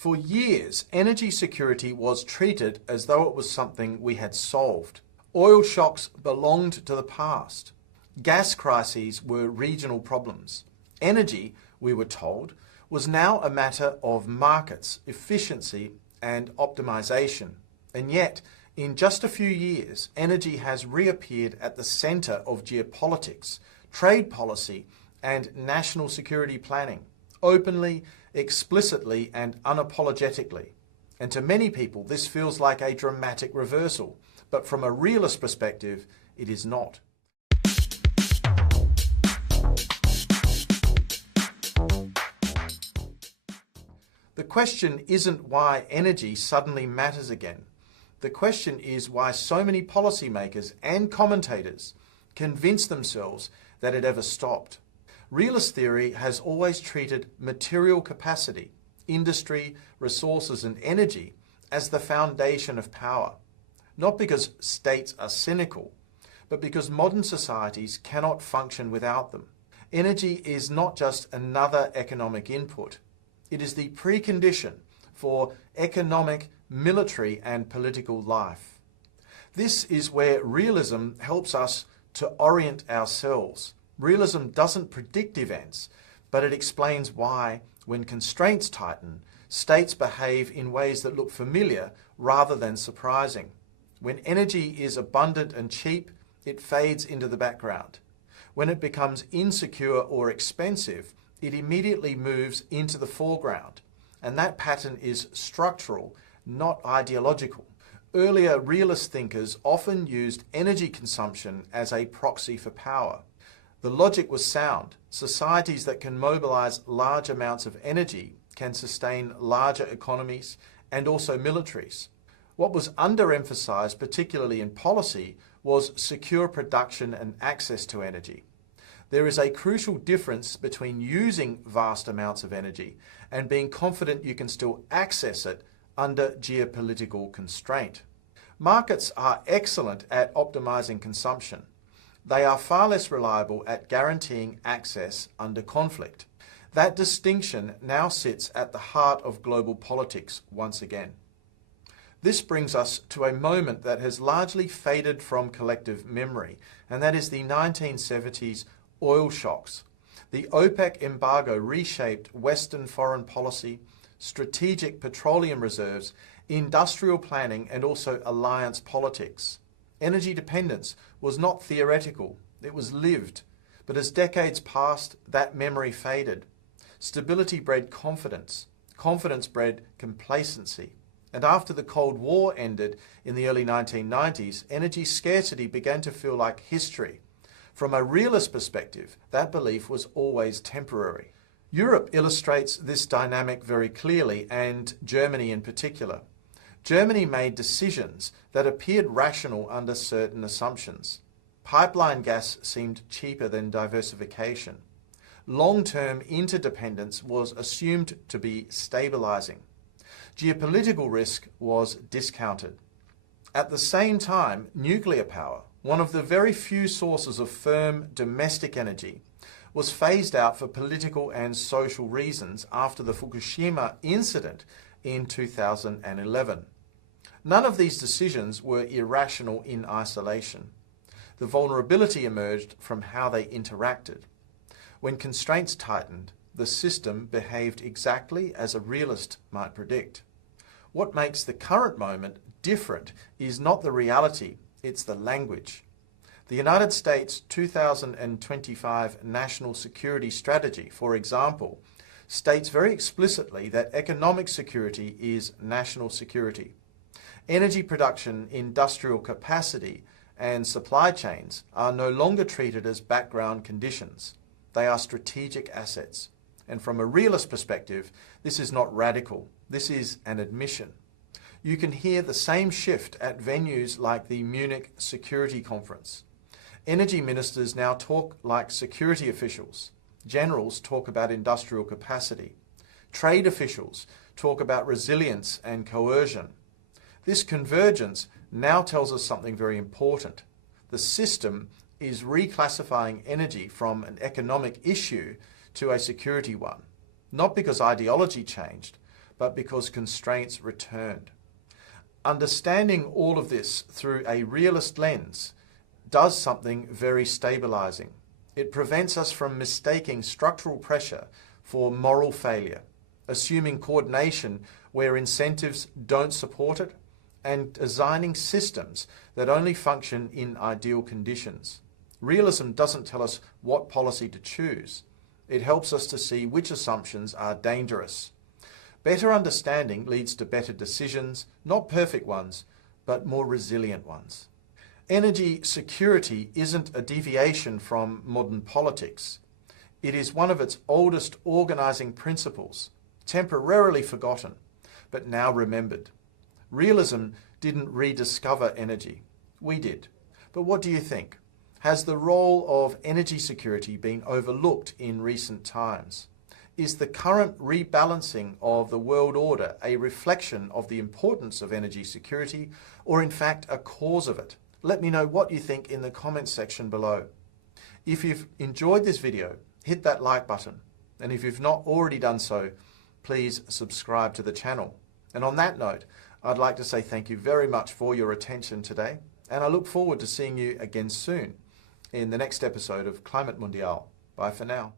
For years, energy security was treated as though it was something we had solved. Oil shocks belonged to the past. Gas crises were regional problems. Energy, we were told, was now a matter of markets, efficiency, and optimisation. And yet, in just a few years, energy has reappeared at the centre of geopolitics, trade policy, and national security planning, openly, explicitly, and unapologetically. And to many people, this feels like a dramatic reversal, but from a realist perspective, it is not. The question isn't why energy suddenly matters again. The question is why so many policymakers and commentators convince themselves that it ever stopped. Realist theory has always treated material capacity, industry, resources, and energy as the foundation of power. Not because states are cynical, but because modern societies cannot function without them. Energy is not just another economic input. It is the precondition for economic, military, and political life. This is where realism helps us to orient ourselves. Realism doesn't predict events, but it explains why, when constraints tighten, states behave in ways that look familiar rather than surprising. When energy is abundant and cheap, it fades into the background. When it becomes insecure or expensive, it immediately moves into the foreground. And that pattern is structural, not ideological. Earlier realist thinkers often used energy consumption as a proxy for power. The logic was sound. Societies that can mobilize large amounts of energy can sustain larger economies and also militaries. What was underemphasized, particularly in policy, was secure production and access to energy. There is a crucial difference between using vast amounts of energy and being confident you can still access it under geopolitical constraint. Markets are excellent at optimizing consumption. They are far less reliable at guaranteeing access under conflict. That distinction now sits at the heart of global politics once again. This brings us to a moment that has largely faded from collective memory, and that is the 1970s oil shocks. The OPEC embargo reshaped Western foreign policy, strategic petroleum reserves, industrial planning, and also alliance politics. Energy dependence was not theoretical, it was lived. But as decades passed, that memory faded. Stability bred confidence. Confidence bred complacency. And after the Cold War ended in the early 1990s, energy scarcity began to feel like history. From a realist perspective, that belief was always temporary. Europe illustrates this dynamic very clearly, and Germany in particular. Germany made decisions that appeared rational under certain assumptions. Pipeline gas seemed cheaper than diversification. Long-term interdependence was assumed to be stabilizing. Geopolitical risk was discounted. At the same time, nuclear power, one of the very few sources of firm domestic energy, was phased out for political and social reasons after the Fukushima incident in 2011. None of these decisions were irrational in isolation. The vulnerability emerged from how they interacted. When constraints tightened, the system behaved exactly as a realist might predict. What makes the current moment different is not the reality, it's the language. The United States 2025 National Security Strategy, for example, states very explicitly that economic security is national security. Energy production, industrial capacity, and supply chains are no longer treated as background conditions. They are strategic assets. And from a realist perspective, this is not radical. This is an admission. You can hear the same shift at venues like the Munich Security Conference. Energy ministers now talk like security officials. Generals talk about industrial capacity. Trade officials talk about resilience and coercion. This convergence now tells us something very important. The system is reclassifying energy from an economic issue to a security one, not because ideology changed, but because constraints returned. Understanding all of this through a realist lens does something very stabilizing. It prevents us from mistaking structural pressure for moral failure, assuming coordination where incentives don't support it, and designing systems that only function in ideal conditions. Realism doesn't tell us what policy to choose. It helps us to see which assumptions are dangerous. Better understanding leads to better decisions, not perfect ones, but more resilient ones. Energy security isn't a deviation from modern politics. It is one of its oldest organizing principles, temporarily forgotten, but now remembered. Realism didn't rediscover energy. We did. But what do you think? Has the role of energy security been overlooked in recent times? Is the current rebalancing of the world order a reflection of the importance of energy security, or in fact a cause of it? Let me know what you think in the comments section below. If you've enjoyed this video, hit that like button. And if you've not already done so, please subscribe to the channel. And on that note, I'd like to say thank you very much for your attention today, and I look forward to seeing you again soon in the next episode of Climate Mundial. Bye for now.